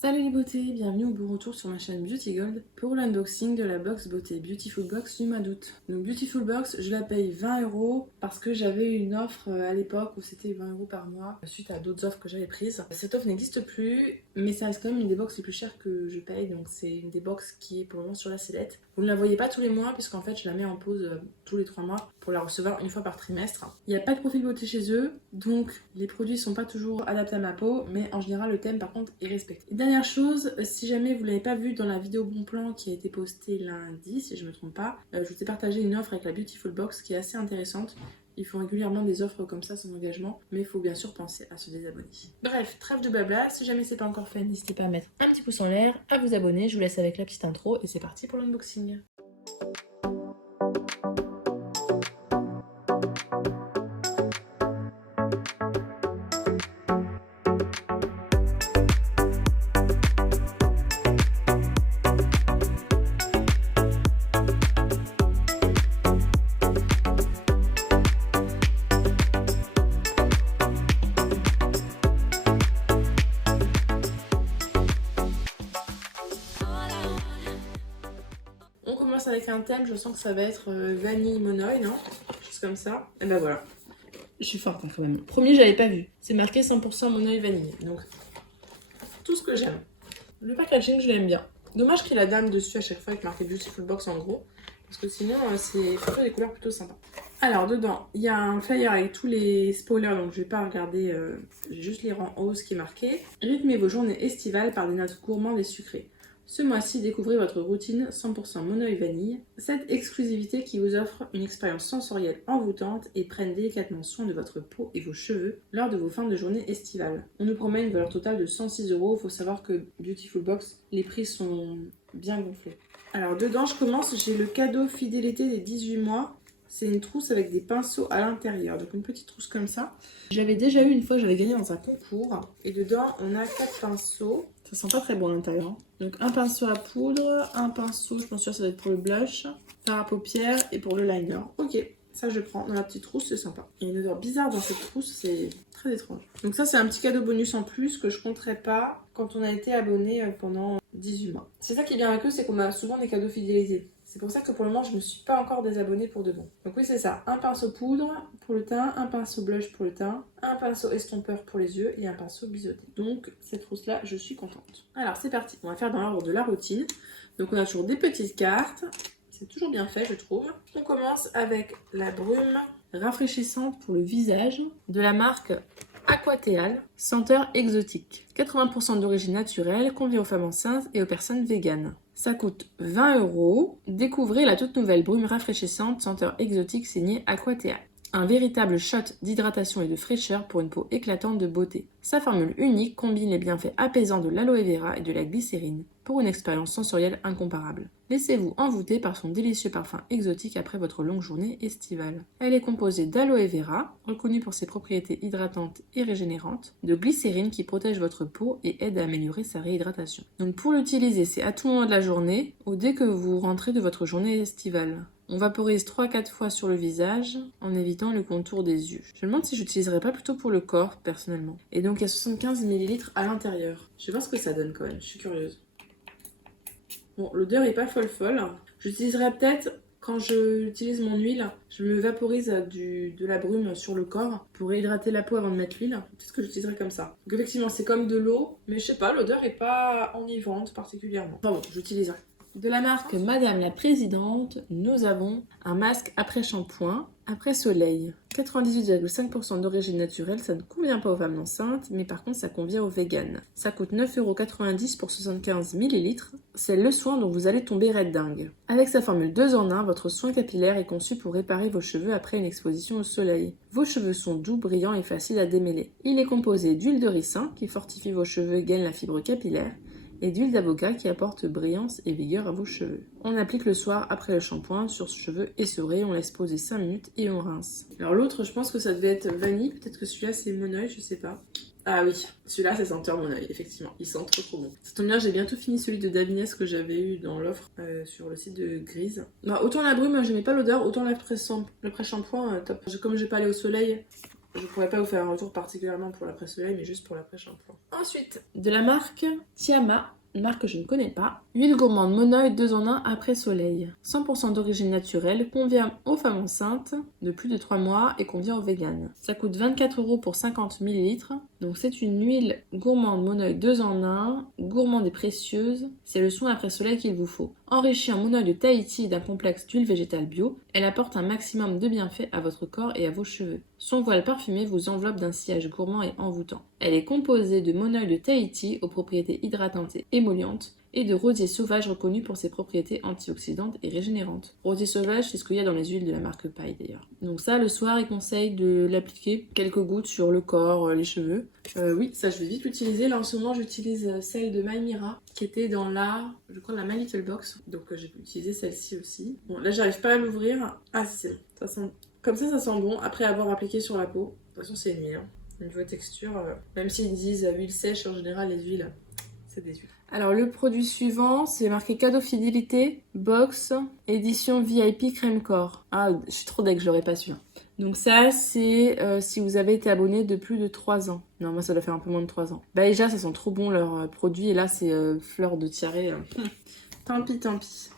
Salut les beautés, bienvenue au beau retour sur ma chaîne Beauty Gold pour l'unboxing de la box beauté Beautiful Box du mois d'août. Donc Beautiful Box, je la paye 20€ parce que j'avais une offre à l'époque où c'était 20€ par mois suite à d'autres offres que j'avais prises. Cette offre n'existe plus, mais ça reste quand même une des box les plus chères que je paye, donc c'est une des box qui est pour le moment sur la sellette. Vous ne la voyez pas tous les mois puisqu'en fait je la mets en pause tous les 3 mois pour la recevoir une fois par trimestre. Il n'y a pas de profil beauté chez eux, donc les produits sont pas toujours adaptés à ma peau, mais en général le thème par contre est respecté. Dernière chose, si jamais vous l'avez pas vu dans la vidéo bon plan qui a été postée lundi, si je me trompe pas, je vous ai partagé une offre avec la Beautiful Box qui est assez intéressante. Ils font régulièrement des offres comme ça sans engagement, mais il faut bien sûr penser à se désabonner. Bref, trêve de blabla, si jamais c'est pas encore fait, n'hésitez pas à mettre un petit pouce en l'air, à vous abonner, je vous laisse avec la petite intro et c'est parti pour l'unboxing. On commence avec un thème, je sens que ça va être vanille monoï, non? Juste comme ça. Et ben voilà. Je suis forte hein, quand même. Le premier, j'avais pas vu. C'est marqué 100% monoï vanille. Donc, tout ce que j'aime. Le packaging, je l'aime bien. Dommage qu'il y ait la dame dessus à chaque fois avec marqué Beautiful Box en gros. Parce que sinon, c'est plutôt des couleurs plutôt sympas. Alors, dedans, il y a un flyer avec tous les spoilers. Donc, je vais pas regarder. Je vais juste lire en haut ce qui est marqué. Rythmez vos journées estivales par des notes gourmandes et sucrées. Ce mois-ci, découvrez votre routine 100% monoï vanille, cette exclusivité qui vous offre une expérience sensorielle envoûtante et prenne délicatement soin de votre peau et vos cheveux lors de vos fins de journée estivales. On nous promet une valeur totale de 106€. Il faut savoir que Beautiful Box, les prix sont bien gonflés. Alors dedans, je commence, j'ai le cadeau fidélité des 18 mois. C'est une trousse avec des pinceaux à l'intérieur, donc une petite trousse comme ça. J'avais déjà eu une fois, j'avais gagné dans un concours. Et dedans, on a 4 pinceaux. Ça sent pas très bon à l'intérieur. Hein. Donc un pinceau à poudre, un pinceau, je pense que ça doit être pour le blush, fard à paupières et pour le liner. Ok, ça je prends dans la petite trousse, c'est sympa. Il y a une odeur bizarre dans cette trousse, c'est très étrange. Donc ça c'est un petit cadeau bonus en plus que je compterai pas quand on a été abonné pendant 18 mois. C'est ça qui est bien avec eux, c'est qu'on a souvent des cadeaux fidélisés. C'est pour ça que pour le moment, je ne me suis pas encore désabonnée pour de bon. Donc oui, c'est ça. Un pinceau poudre pour le teint, un pinceau blush pour le teint, un pinceau estompeur pour les yeux et un pinceau biseauté. Donc cette trousse-là, je suis contente. Alors c'est parti. On va faire dans l'ordre de la routine. Donc on a toujours des petites cartes. C'est toujours bien fait, je trouve. On commence avec la brume rafraîchissante pour le visage de la marque Aquateal, senteur exotique. 80% d'origine naturelle, convient aux femmes enceintes et aux personnes véganes. Ça coûte 20€. Découvrez la toute nouvelle brume rafraîchissante senteur exotique signée Aquateal. Un véritable shot d'hydratation et de fraîcheur pour une peau éclatante de beauté. Sa formule unique combine les bienfaits apaisants de l'aloe vera et de la glycérine pour une expérience sensorielle incomparable. Laissez-vous envoûter par son délicieux parfum exotique après votre longue journée estivale. Elle est composée d'aloe vera, reconnue pour ses propriétés hydratantes et régénérantes, de glycérine qui protège votre peau et aide à améliorer sa réhydratation. Donc pour l'utiliser, c'est à tout moment de la journée ou dès que vous rentrez de votre journée estivale. On vaporise 3-4 fois sur le visage en évitant le contour des yeux. Je me demande si j'utiliserais pas plutôt pour le corps personnellement. Et donc il y a 75 ml à l'intérieur. Je vais voir ce que ça donne quand même, je suis curieuse. Bon, l'odeur est pas folle. J'utiliserai peut-être quand j'utilise mon huile, je me vaporise de la brume sur le corps pour hydrater la peau avant de mettre l'huile. Peut-être que j'utiliserai comme ça. Donc effectivement c'est comme de l'eau, mais je sais pas, l'odeur est pas enivrante particulièrement. Enfin bon, j'utiliserai. De la marque Madame la Présidente, nous avons un masque après shampoing, après soleil. 98,5% d'origine naturelle, ça ne convient pas aux femmes enceintes, mais par contre ça convient aux véganes. Ça coûte 9,90€ pour 75 ml. C'est le soin dont vous allez tomber red dingue. Avec sa formule 2 en 1, votre soin capillaire est conçu pour réparer vos cheveux après une exposition au soleil. Vos cheveux sont doux, brillants et faciles à démêler. Il est composé d'huile de ricin qui fortifie vos cheveux et gagne la fibre capillaire, et d'huile d'avocat qui apporte brillance et vigueur à vos cheveux. On applique le soir après le shampoing sur cheveux essorés, on laisse poser 5 minutes et on rince. Alors l'autre, je pense que ça devait être vanille, peut-être que celui-là c'est monoï, je sais pas. Ah oui, celui-là c'est senteur monoï, effectivement, il sent trop bon. Ça tombe bien, j'ai bientôt fini celui de Davines que j'avais eu dans l'offre sur le site de Grise. Bah, autant la brume, j'aimais pas l'odeur, autant l'après-shampoing, top. Comme j'ai pas allé au soleil, Je pourrais pas vous faire un retour particulièrement pour l'après-soleil, mais juste pour l'après-shampoing. Ensuite, de la marque Tiama, une marque que je ne connais pas. Huile gourmande Monoï 2 en 1 après soleil. 100% d'origine naturelle, convient aux femmes enceintes de plus de 3 mois et convient aux véganes. Ça coûte 24€ pour 50 ml. Donc c'est une huile gourmande Monoï 2 en 1, gourmande et précieuse. C'est le soin après soleil qu'il vous faut. Enrichie en Monoï de Tahiti et d'un complexe d'huile végétale bio, elle apporte un maximum de bienfaits à votre corps et à vos cheveux. Son voile parfumé vous enveloppe d'un sillage gourmand et envoûtant. Elle est composée de Monoï de Tahiti aux propriétés hydratantes et émollientes et de rosier sauvage reconnu pour ses propriétés antioxydantes et régénérantes. Rosier sauvage, c'est ce qu'il y a dans les huiles de la marque Paille d'ailleurs. Donc ça, le soir, il conseille de l'appliquer quelques gouttes sur le corps, les cheveux. Oui, ça je vais vite l'utiliser. Là en ce moment, j'utilise celle de Maïmira qui était dans je crois la My Little Box. Donc j'ai pu utiliser celle-ci aussi. Bon, là j'arrive pas à l'ouvrir. Ah si, c'est bon. Ça sent... Comme ça sent bon après avoir appliqué sur la peau. De toute façon, c'est une huile. Hein. Au niveau texture, même s'ils disent huile sèche, en général, les huiles, c'est des huiles. Alors le produit suivant, c'est marqué cadeau fidélité, box, édition VIP crème corps. Ah, je suis trop deg, je l'aurais pas su. Donc ça, c'est si vous avez été abonné de plus de 3 ans. Non, moi ça doit faire un peu moins de 3 ans. Bah déjà, ça sent trop bon leurs produits. Et là, c'est fleur de tiare. Tant pis, tant pis.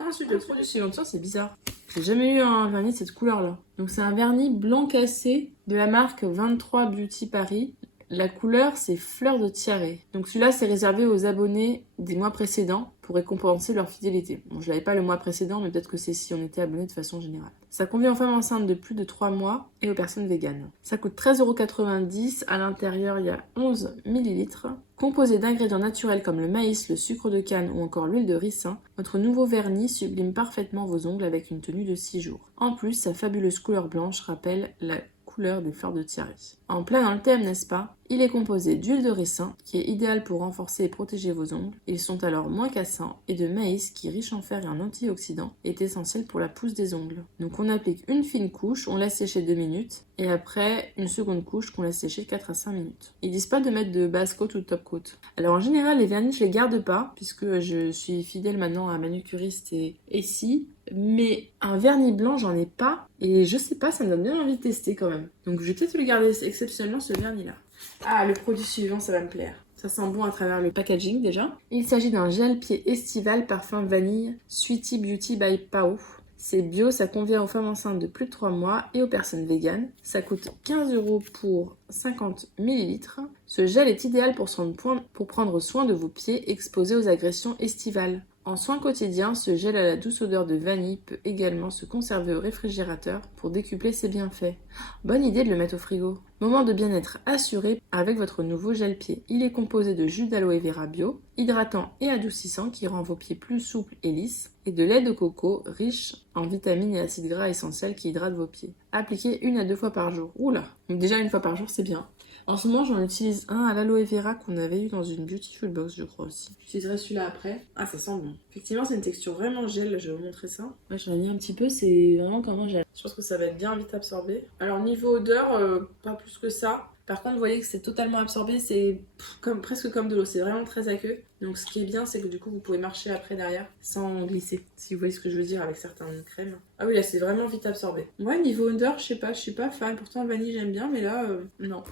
Ensuite, le produit suivant, ça c'est bizarre. J'ai jamais eu un vernis de cette couleur-là. Donc c'est un vernis blanc cassé de la marque 23 Beauty Paris. La couleur, c'est fleur de tiare. Donc celui-là, c'est réservé aux abonnés des mois précédents pour récompenser leur fidélité. Bon, je l'avais pas le mois précédent, mais peut-être que c'est si on était abonné de façon générale. Ça convient aux femmes enceintes de plus de 3 mois et aux personnes véganes. Ça coûte 13,90 €. À l'intérieur, il y a 11 ml. Composé d'ingrédients naturels comme le maïs, le sucre de canne ou encore l'huile de ricin, votre nouveau vernis sublime parfaitement vos ongles avec une tenue de 6 jours. En plus, sa fabuleuse couleur blanche rappelle la couleur des fleurs de tiare. En plein dans le thème, n'est-ce pas? Il est composé d'huile de ricin, qui est idéale pour renforcer et protéger vos ongles. Ils sont alors moins cassants, et de maïs, qui riche en fer et en antioxydants, est essentiel pour la pousse des ongles. Donc on applique une fine couche, on laisse sécher 2 minutes, et après une seconde couche qu'on laisse sécher 4 à 5 minutes. Ils disent pas de mettre de base coat ou de top coat. Alors en général, les vernis, je les garde pas, puisque je suis fidèle maintenant à Manucuriste et Essie. Mais un vernis blanc, j'en ai pas. Et je sais pas, ça me donne bien envie de tester quand même. Donc je vais peut-être le garder exceptionnellement ce vernis-là. Ah, le produit suivant, ça va me plaire. Ça sent bon à travers le packaging déjà. Il s'agit d'un gel pied estival parfum vanille Sweetie Beauty by Pao. C'est bio, ça convient aux femmes enceintes de plus de 3 mois et aux personnes véganes. Ça coûte 15 € pour 50 ml. Ce gel est idéal pour prendre soin de vos pieds exposés aux agressions estivales. En soins quotidiens, ce gel à la douce odeur de vanille peut également se conserver au réfrigérateur pour décupler ses bienfaits. Bonne idée de le mettre au frigo. Moment de bien-être assuré avec votre nouveau gel pied. Il est composé de jus d'aloe vera bio, hydratant et adoucissant qui rend vos pieds plus souples et lisses, et de lait de coco riche en vitamines et acides gras essentiels qui hydratent vos pieds. Appliquez 1 à 2 fois par jour. Oula, donc déjà 1 fois par jour c'est bien. En ce moment, j'en utilise un à l'aloe vera qu'on avait eu dans une Beautiful Box, je crois aussi. J'utiliserai celui-là après. Ah, ça sent bon. Effectivement, c'est une texture vraiment gel. Je vais vous montrer ça. Ouais, j'en ai mis un petit peu. C'est vraiment comme un gel. Je pense que ça va être bien vite absorbé. Alors, niveau odeur, pas plus que ça. Par contre, vous voyez que c'est totalement absorbé. C'est presque comme de l'eau. C'est vraiment très aqueux. Donc, ce qui est bien, c'est que du coup, vous pouvez marcher après derrière sans glisser. Si vous voyez ce que je veux dire avec certaines crèmes. Ah oui, là, c'est vraiment vite absorbé. Moi, niveau odeur, je sais pas. Je suis pas fan. Pourtant, le vanille, j'aime bien. Mais là, non.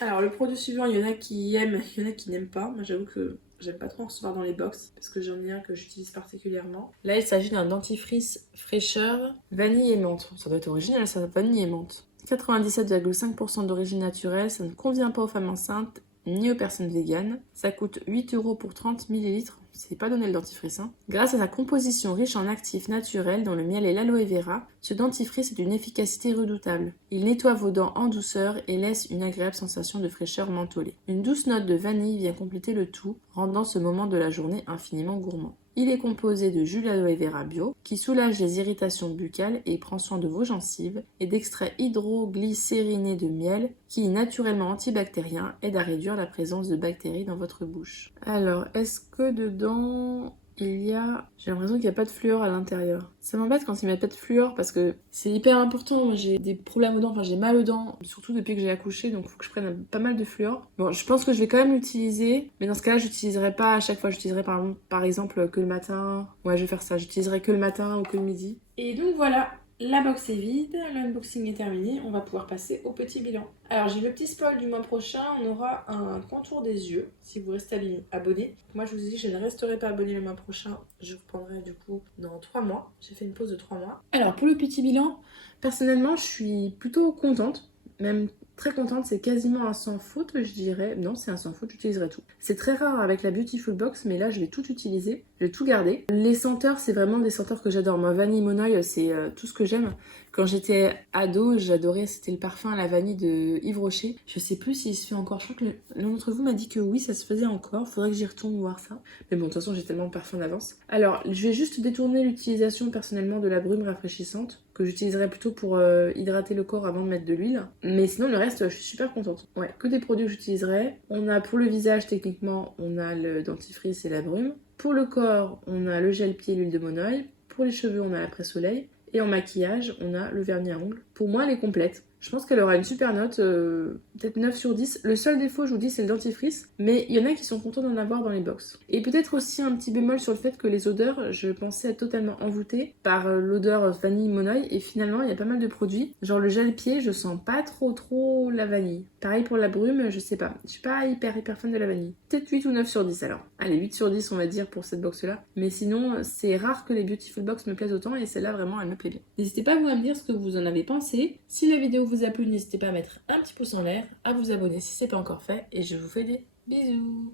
Alors le produit suivant, il y en a qui aiment, il y en a qui n'aiment pas. Moi j'avoue que j'aime pas trop en recevoir dans les box parce que j'en ai un que j'utilise particulièrement. Là il s'agit d'un dentifrice fraîcheur vanille et menthe. Ça doit être original ça, vanille et menthe. 97,5% d'origine naturelle, ça ne convient pas aux femmes enceintes ni aux personnes véganes. Ça coûte 8 € pour 30 ml. C'est pas donné le dentifrice. Grâce à sa composition riche en actifs naturels dont le miel et l'aloe vera, ce dentifrice est d'une efficacité redoutable. Il nettoie vos dents en douceur et laisse une agréable sensation de fraîcheur mentholée. Une douce note de vanille vient compléter le tout, rendant ce moment de la journée infiniment gourmand. Il est composé de jus d'aloe vera bio qui soulage les irritations buccales et prend soin de vos gencives et d'extraits hydroglycérinés de miel qui, naturellement antibactérien, aide à réduire la présence de bactéries dans votre bouche. Alors, est-ce que dedans il y a... J'ai l'impression qu'il n'y a pas de fluor à l'intérieur. Ça m'embête quand ils mettent pas de fluor parce que c'est hyper important. Moi j'ai des problèmes aux dents, enfin j'ai mal aux dents, surtout depuis que j'ai accouché, donc il faut que je prenne pas mal de fluor. Bon, je pense que je vais quand même l'utiliser, mais dans ce cas-là, j'utiliserai pas à chaque fois. J'utiliserai par exemple que le matin. Ouais, je vais faire ça. J'utiliserai que le matin ou que le midi. Et donc voilà. La box est vide, l'unboxing est terminé, on va pouvoir passer au petit bilan. Alors j'ai le petit spoil du mois prochain, on aura un contour des yeux, si vous restez abonné. Moi je vous ai dit je ne resterai pas abonné le mois prochain, je reprendrai du coup dans 3 mois. J'ai fait une pause de 3 mois. Alors pour le petit bilan, personnellement je suis plutôt contente, même très contente, c'est quasiment un sans faute je dirais. Non c'est un sans faute, j'utiliserai tout. C'est très rare avec la Beautiful Box mais là je vais tout utiliser, je vais tout garder. Les senteurs c'est vraiment des senteurs que j'adore, moi vanille monoï c'est tout ce que j'aime. Quand j'étais ado, j'adorais, c'était le parfum à la vanille de Yves Rocher. Je sais plus s'il se fait encore, je crois que l'un d'entre vous m'a dit que oui, ça se faisait encore. Faudrait que j'y retourne voir ça. Mais bon, de toute façon, j'ai tellement de parfums d'avance. Alors, je vais juste détourner l'utilisation personnellement de la brume rafraîchissante, que j'utiliserais plutôt pour hydrater le corps avant de mettre de l'huile. Mais sinon, le reste, je suis super contente. Ouais, que des produits que j'utiliserai. On a pour le visage, techniquement, on a le dentifrice et la brume. Pour le corps, on a le gel pied et l'huile de monoï. Pour les cheveux, on a la presse soleil. Et en maquillage, on a le vernis à ongles. Pour moi, elle est complète. Je pense qu'elle aura une super note, peut-être 9 sur 10. Le seul défaut, je vous dis, c'est le dentifrice. Mais il y en a qui sont contents d'en avoir dans les box. Et peut-être aussi un petit bémol sur le fait que les odeurs, je pensais être totalement envoûtée par l'odeur vanille monoï. Et finalement, il y a pas mal de produits. Genre le gel pied, je sens pas trop la vanille. Pareil pour la brume, je sais pas. Je suis pas hyper fan de la vanille. Peut-être 8 ou 9 sur 10 alors. Allez, 8 sur 10 on va dire pour cette box-là. Mais sinon, c'est rare que les Beautiful Box me plaisent autant et celle-là, vraiment, elle me plaît bien. N'hésitez pas vous à me dire ce que vous en avez pensé. Si la vidéo vous a plu, n'hésitez pas à mettre un petit pouce en l'air, à vous abonner si c'est pas encore fait et je vous fais des bisous.